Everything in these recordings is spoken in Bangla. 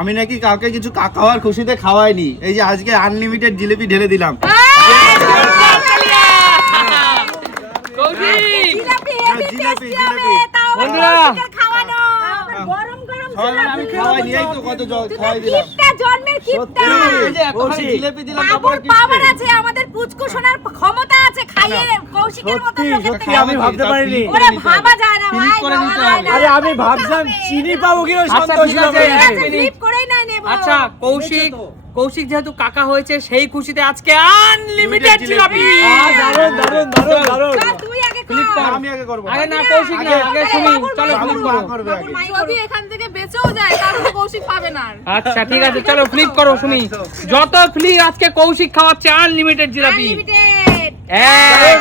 আমি নাকি কাউকে কিছু খাওয়ার খুশিতে খাওয়াইনি, এই যে আজকে আনলিমিটেড জিলিপি ঢেলে দিলাম। আমি খাওয়াইনি, এই তো কত খাওয়াই দিলাম। জিলিপি দিলাম, আমাদের পুচকু সোনার ক্ষমতা আছে, খাইয়ে কৌশিকের মতো আমি ভাবতে পারিনি। ওরে ভাবা যায় না ভাই, আরে আমি ভাবছিলাম চিনি পাবো কিনা সন্দেহ ছিল। আচ্ছা কৌশিক যেহেতু কাকা হয়েছে সেই খুশিতে আজকে আনলিমিটেড জিলাপি। দারুণ দারুণ দারুণ দারুণ। তুই আগে ক্লিক কর। আমি আগে করব। আগে না কৌশিক না, আগে সুমি। চলো ক্লিক করো। যদি এখান থেকে বেঁচেও যায় তাহলে কৌশিক পাবে না। আচ্ছা ঠিক আছে, চলো ফ্লিপ করো সুমি। যত ফ্লিপ আজকে কৌশিক খাওয়াচ্ছে আনলিমিটেড জিলাপি। আনলিমিটেড।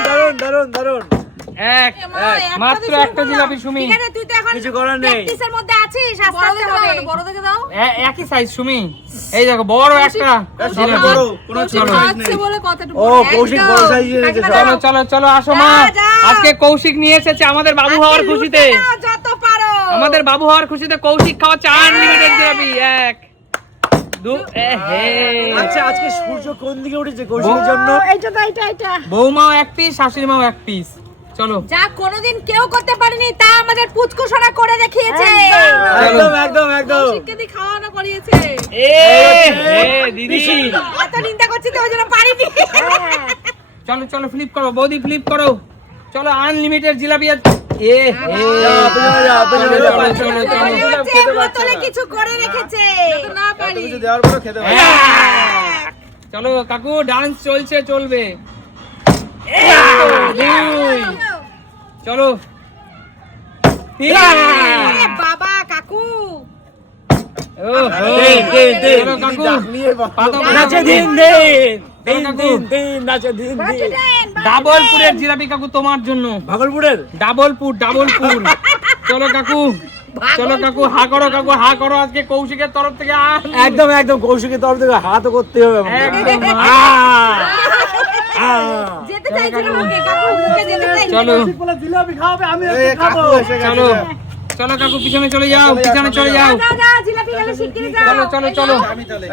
দারুণ দারুণ দারুণ। এক মাত্র একটা জিলাপি সুমি। ঠিক আছে, তুই তো এখন কিছু করার নেই। প্র্যাকটিসের মধ্যে আছিস, আস্তে আস্তে হবে। বড় দেখে দাও। একই সাইজ সুমি। এই দেখো বড় একটা জিলাপি। বড় কোনো ছোট সাইজ নেই। বলে কথাটা ও কৌশিক বড় সাইজের এনেছে সব। চলো চলো চলো আসো মা। আজকে কৌশিক নিয়ে এসেছে আমাদের বাবু হওয়ার খুশিতে। যত পারো। আমাদের বাবু হওয়ার খুশিতে কৌশিক খাওয়াচ্ছে আনলিমিটেড জিলাপি। এক দু আচ্ছা আজকে সূর্য কোন দিকে উঠেছে কৌশিকের জন্য? এটা বৌমাও এক পিস, শাশুড়ি মাও এক পিস। চলো যা কোনোদিন কেউ করতে পারেনি তা আমাদের পুচকু সোনা করে দেখিয়েছে। একদম একদম একদম। কৌশিককে দিয়ে খাওয়ানো করিয়েছে। দিদি এত নিন্দা করছি তো ওই জন্য পারিনি। চলো চলো ফ্লিপ করো বৌদি, ফ্লিপ করো। চলো আনলিমিটেড জিলাপি। বোতলে কিছু করে রেখেছে। না পারি। কিছু দেওয়ার পরে খেতে হবে। চলো কাকু ডান্স চলছে, চলবে। চলো আরে বাবা কাকু। নাচে দিন দিন নাচে দিন দিন। ডাবলপুরের জিলাপি কাকু তোমার জন্য। ভাগলপুরের ডাবলপুর। চলো কাকু, চলো কাকু হা করো, কাকু হা করো। আজকে কৌশিকের তরফ থেকে একদম একদম কৌশিকের তরফ থেকে হাত করতে হবে আমাকে। একদম। যেতে চাইছিল ওকে, কাকু ওকে যেতে চাইছিল। চলো জিলাপি খাওয়াবে আমি এই কাকু এসে গেছে। চলো চলো কাকু পিছনে চলে যাও, পিছনে চলে যাও। যাও জিলাপি গেলে শিগগিরই যাও। চলো চলো চলো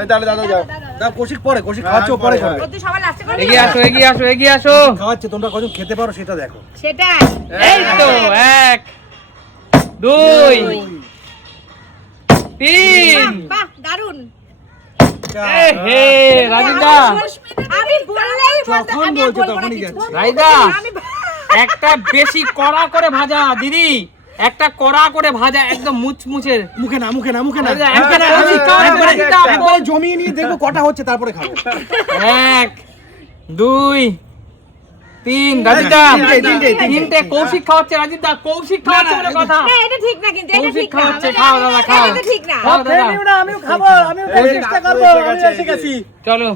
এই তাহলে দাদা যাও। না কৌশিক পরে কৌশিক খাওয়াচ্ছে পরে খাবে। তুই সবাই লাস্টে করবি। এগিয়ে আসো, এগিয়ে আসো, এগিয়ে আসো। খাওয়াচ্ছে তোমরা কজন খেতে পারো সেটা দেখো। সেটাই। এই তো এক দুই তিন। বাহ দারুন। হে রাজিদা, আমি বললেই যখন আমি বলছো বলবো না তখনই কিছু। গেছে। রাইদা আমি একটা বেশি কড়া করে ভাজা দিদি, একটা কড়া করে ভাজা একদম মুচমুচের। মুখে না মুখে না মুখে না একবারে একবারে রাজিদা, একবারে জমিয়ে নিয়ে দেখবো কটা হচ্ছে তারপরে খাবো। এক দুই তিন। রাজিদা তিনটে কৌশিক খাওয়াচ্ছে। রাজিদা কৌশিক খাওয়াচ্ছে বলে কথা। না এটা ঠিক না, কিন্তু এটা কৌশিক ঠিক না। খাওয়াচ্ছে, খাও দাদা খাও। এটা ঠিক না। খাও দাদা। আমিও খাবো আমিও চেষ্টা করবো আমি এসে গেছি। চলো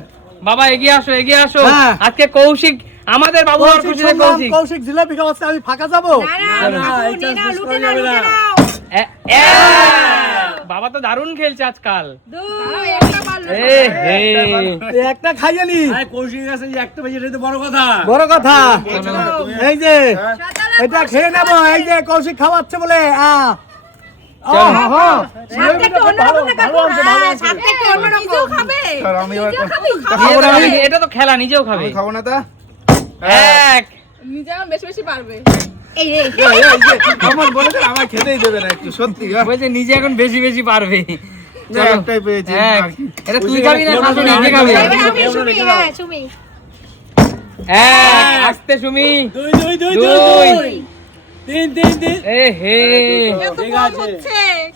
বাবা এগিয়ে আসো, এগিয়ে আসো। হ্যাঁ। আজকে কৌশিক আমাদের বাবু হওয়ার খুশিতে কৌশিক। কৌশিক জিলাপি খাওয়াচ্ছে আমি ফাঁকা যাবো? না না না, কাকু, এই নে chance নাও, miss লুটে করা নাও, যাবে লুটে না। নাও। বাবা তো দারুণ খেলছে আজকাল। দুই, একটা মারলো। একটা খাইয়ে নি। কৌশিকের কাছে একটা বেজে এটা বড় কথা। বড় কথা। এই যে এটা খেয়ে নেবো, এই যে কৌশিক খাওয়াচ্ছে বলে। স্বাদটা একটু অন্যরকম না কাকু? হ্যাঁ, স্বাদটা একটু অন্যরকম। নিজেও খাবে? আর আমি এবার নিজেও খাবি? এটা তো খেলা, নিজেও খাবে। আমি খাবো না তা। এক নিজে আমার বেশি বেশি পারবে। এই রে। আমার বলেছে আমার খেতেই দেবে না একটু, সত্যি। বলছে নিজে এখন বেশি বেশি পারবে। না, একটাই পেয়েছি। এক। এটা তুই খাবি না শাশুড়ি নিজে খাবে? আমি সুমি, হ্যাঁ সুমি। এক আস্তে সুমি। দুই দুই দুই দুই। তিন তিন তিন। হে ঠিক আছে।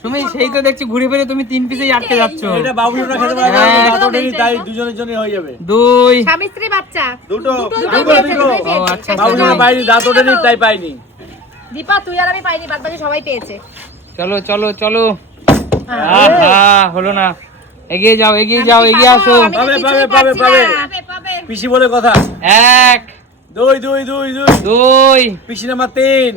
সুমি সেই তো দেখছি ঘুরে ফিরে তুমি তিন পিসেই আটকে যাচ্ছ। এটা বাবুরা খেতে পারবে না, হ্যাঁ। দাঁত ওঠেনি, তাই দুজনের জন্য হয়ে যাবে। দুই। স্বামী স্ত্রী বাচ্চা। দুটো। ও আচ্ছা বাবুরা পাইনি, দাঁত ওঠেনি তাই পাইনি। দীপা তুই আর আমি পাইনি, বাদ বাকি সবাই পেয়েছে। চলো চলো চলো। আহা হলো না। এগিয়ে যাও, এগিয়ে যাও, এগিয়ে আসো। আমি তো পাবে, কিছুই পাবে, পাচ্ছি পাবে, না। পাবে। পিসি বলে কথা। এক দুই দুই দুই দুই। দুই পিসি নাম্বার তিন।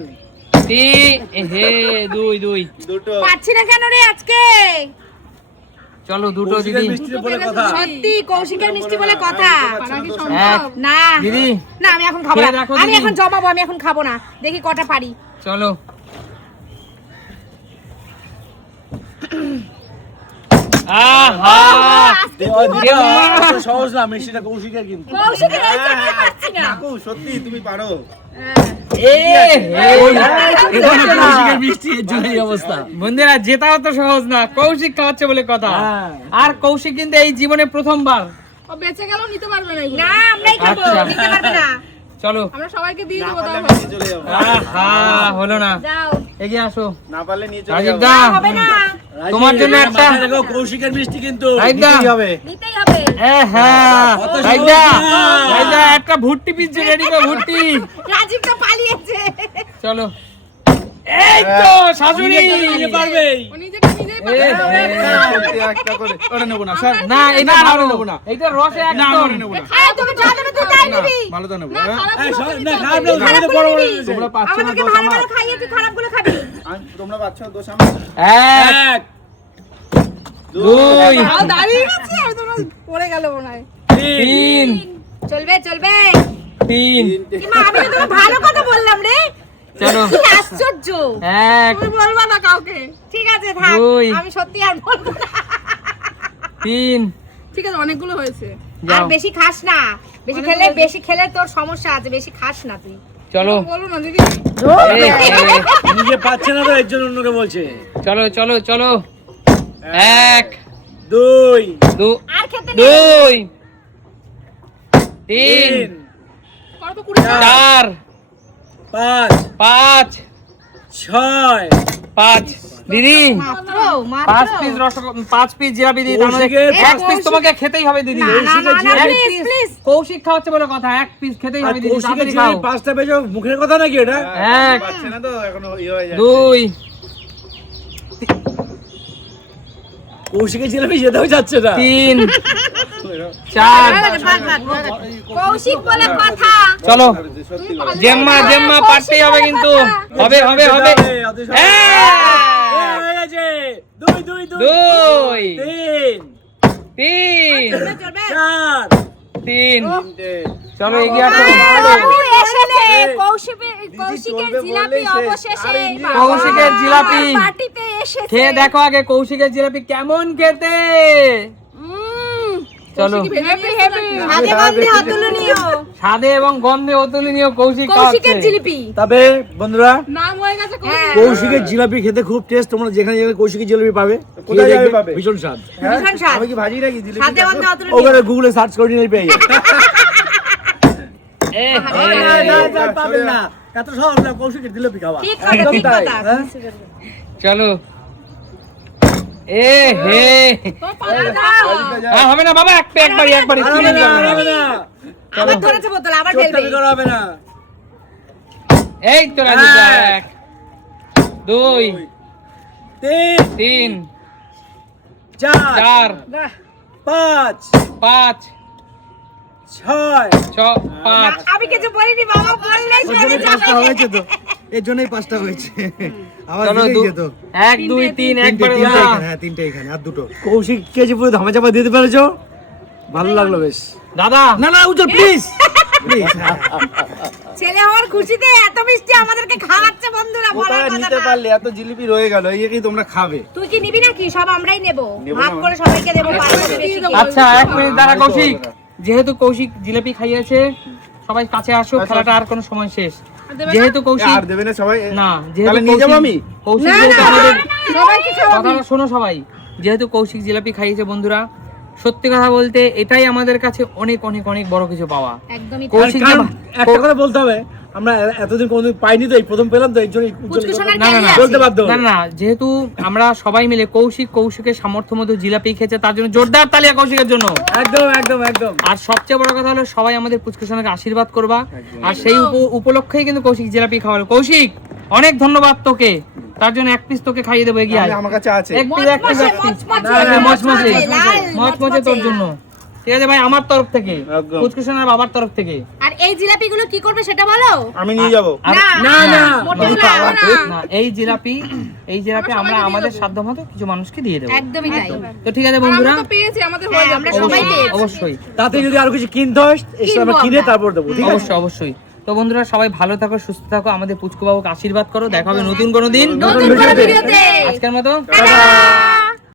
তিন। হে দুই দুই। দুটো। পাচ্ছি না কেন রে আজকে? চলো দুটো কৌশিকের দিদি। মিষ্টি বলে কথা। সত্যি কৌশিকের মিষ্টি বলে কথা। এক না দিদি না আমি এখন খাবো না। খেয়ে দেখো আমি দিদি। এখন জমাবো, আমি এখন খাবো না। দেখি কটা পারি। চলো। আহা সহজ না, মিষ্টিটা কৌশিকের কিন্তু। কৌশিকের এই জন্য পারছি না। কাকু সত্যি তুমি পারো। কৌশিকের মিষ্টি এর জন্য এই অবস্থা। বন্ধুরা জেতাও তো সহজ না, কৌশিক খাওয়াচ্ছে বলে কথা। আর কৌশিক কিন্তু এই জীবনে প্রথমবার। ও বেঁচে গেলেও নিতে পারবে না এগুলো। না আমরাই খাবো, আচ্ছা। নিতে পারবে না। চলো। আমরা সবাইকে দিয়ে না দেবো পারলে তাহলে। আমি নিয়ে চলে যাবো। আহা হলো না, যাও। এগিয়ে আসো। না পারলে নিয়ে চলে রাজীব যাবো। দা, হবে না, তোমার জন্য একটা কৌশিকের মিষ্টি কিন্তু রাজীব দা, নিতেই হবে। নিতেই হবে। হ্যাঁ কত রাজীব দা, সহজ না। রাজীব দা, একটা ভুট্টি পিজ্জা রেডি করো, ভুট্টি। রাজীব তো পালিয়েছে। চলো। এই তো শাশুড়ি পারবে। ও নিজেটা নিজেই এ, পারবে। সত্যি একটা করে। ওটা নেবো না, স্যার। না এটা ভালো নেবো না, এটা রসে একদম নেবো না। এই তোকে যা দেবে তুই তাই নিবি। ভালো তো নেবো। না, খারাপ এই, গুলো না, নিতে খারাপ হবে। না, খারাপ বড় বড় দিয়েছে। তোমরা পাচ্ছ না আমাদেরকে দোষ ভালো আমার। ভালো খাইয়ে তুই খারাপগুলো খাবি। তোমরা পাচ্ছ না দোষ আমার। এক, 2 দুই, তাও দাঁড়িয়ে গেছে, আমি তো পড়ে গেল মনে হয়। তিন, চলবে চলবে। তিন, কিমা আমি তো তোকে ভালো কথা বললাম রে। চলো। কি আশ্চর্য। এক, তুমি বলবা না কাউকে। ঠিক আছে থাক, দুই। আমি সত্যি আর বলবো না। তিন, ঠিক আছে, অনেকগুলো হয়েছে। আর যাও। বেশি খাস না, বেশি খেলে তোর সমস্যা আছে, বেশি খাস না তুই। চলো। বলো না দিদি। এই, নিজে পাচ্ছে না তো এর জন্য অন্যকে বলছে। চলো চলো চলো। এক, 2 আর খেতে নেই। দুই, তিন, 3 কত 20 চার, 5 পাঁচ, 6 পাঁচ। দিদি মাত্র 5 পিস রসগোল্লা, 5 পিস জিলাপি দিদি, তার মধ্যে কৌশিকের 1 পিস তোমাকে খেতেই হবে দিদি। না, না, না, না, এক please, piece। please। কৌশিক খাওয়াচ্ছে বলে কথা, 1 পিস খেতেই হবে দিদি, কৌশিকের তাড়াতাড়ি জিলাপি খাও। 5টা বেজে মুখের কথা নাকি এটা? এক, পাচ্ছে না তো এখনো ইয়ে হয়ে যাচ্ছে। দুই, কৌশিকের জিলাপি যেতেও যাচ্ছে না। তিন, চার। কৌশিক বলে কথা। চলো সত্যি কথা। জেম্মা জেম্মা পারতেই হবে কিন্তু, হবে হবে হবে। এক, হয়ে গেছে। 2 2 দুই, 3 তিন, চলবে। 4 তিন। 3টে। চলো এগিয়ে আসো। বাবু এসেছে। কৌশিকের চলবে জিলাপি বললেই শেষ। অবশেষে আরে ইঞ্জিন কৌশিকের জিলাপি। পার্টিতে এসেছে। খেয়ে দেখো আগে কৌশিকের জিলাপি কেমন খেতে। চলো। Heavy heavy. হাতে গন্ধে অতুলনীয়। স্বাদে এবং গন্ধে অতুলনীয় কৌশিক কৌশিকের খাওয়াচ্ছে। জিলিপি। তবে বন্ধুরা নাম হয়ে গেছে হ্যাঁ। কৌশিকের জিলাপি খেতে খুব টেস্ট। তোমরা যেখানে যেখানে কৌশিকের জিলাপি পাবে কোথায় খেয়ে যাবে দেখবে, পাবে? ভীষণ স্বাদ। ভীষণ স্বাদ। আমি কি ভাজি নাকি জিলিপি? হাতে গন্ধে অতুলনীয়। ওখানে গুগলে সার্চ করে নিয়ে পেয়ে যাবে। এ, পাবেন না, এত সহজ না কৌশিকের জিলাপি খাওয়া। ঠিক কথা, একদম ঠিক তাই। কথা। হ্যাঁ? চলো। এ হে, তো পালা যাও। হবে না বাবা, একবারই আর হবে না, আর হবে না। আবার ধরেছে বোতল, আবার চোটটা ফেলবে। বিকল হবে না। এই তো রাজু, এক, দুই, 3 তিন, 4 চার, 5 পাঁচ, 6 পাঁচ। আমি কিছু বলিনি, বাবা বললে ওর সরে জন্যই 5টা যাবে। হয়েছে তো। এর জন্যই 5টা হয়েছে। আবার চলো দিলেই যেত। 1 2 3 একবারে তিনটে না। এখানে, হ্যাঁ 3টে এখানে আর 2টো। কৌশিক কেজি পুরো ধামাচাপা দিতে পেরেছো, ভালো লাগলো বেশ। দাদা না না উজ্জ্বল প্লিজ। ছেলে হওয়ার খুশিতে এত মিষ্টি আমাদেরকে খাওয়াচ্ছে বন্ধুরা, বলার কোথায় কথা নিতে না। পারলে এত জিলিপি রয়ে গেল, এই কি তোমরা খাবে? তুই কি নিবি নাকি? সব আমরাই নেব, নেবো ভাগ না। করে সবাইকে দেবো, পারবো না বেশি কি। আচ্ছা 1 মিনিট দাঁড়া কৌশিক, যেহেতু কৌশিক জিলাপি খাইয়েছে সবাই কাছে আসো, খেলাটা আর কোনো সময় শেষ। যেহেতু কৌশিক আর দেবে না সবাই? না, যেহেতু তাহলে নিয়ে যাবো আমি? কৌশিক না, যেহেতু না, আমাদের সবাইকে খাওয়াবি। কথাটা শোনো সবাই, যেহেতু কৌশিক জিলাপি খাইয়েছে বন্ধুরা, সত্যি কথা বলতে এটাই আমাদের কাছে অনেক অনেক অনেক বড় কিছু পাওয়া। একদমই তাই। কৌশিক কারণ যে- একটা কথা বলতে হবে, আমরা এতদিন কোনোদিন পাইনি তো, এই প্রথম পেলাম তো, এর জন্য কুচকুচনার না, না, ক্যারি না, আছে। বলতে বাধ্য না না, যেহেতু আমরা সবাই মিলে কৌশিকের সামর্থ্য মতো জিলাপি খেয়েছে, তার জন্য জোরদার তালিয়া কৌশিকের জন্য। একদম একদম একদম। আর সবচেয়ে বড় কথা হলো সবাই আমাদের পুচকুসোনাকে আশীর্বাদ করবা, আর সেই উপলক্ষেই কিন্তু কৌশিক জিলাপি খাওয়ালো। কৌশিক অনেক ধন্যবাদ তোকে, তার জন্য 1 পিস তোকে খাইয়ে দেবো, এগিয়ে আয়। আমার কাছে আছে। এক পিস, এক পিস, এক পিস। মচমচে, মচমচে, লাল, মচমচে তোর জন্য। ঠিক আছে ভাই, আমার তরফ থেকে, একদম। পুচকুসোনার বাবার তরফ থেকে। আর এই জিলাপিগুলো কি করবে সেটা বলো। আমি নিয়ে যাবো। আর- না না মোটেও না, না, এই জিলাপি আমরা আমাদের সাধ্যমতো কিছু মানুষকে দিয়ে দেবো। একদমই তাই। তো ঠিক আছে আর বন্ধুরা, আমরা তো পেয়েছি, আমাদের হয়ে হ্যাঁ, যাবে। আমরা সবাই পেয়েছি। অবশ্যই তাতে যদি আরো কিছু কিনতে হয় এসে আমরা কিনে তারপর দেবো, ঠিক আছে? অবশ্যই অবশ্যই। তো বন্ধুরা সবাই ভালো থাকো, সুস্থ থাকো, আমাদের পুচকু বাবুকে আশীর্বাদ করো। দেখা হবে নতুন কোনো দিন। নতুন কোনো ভিডিওতে। আজকের মতো টাটা।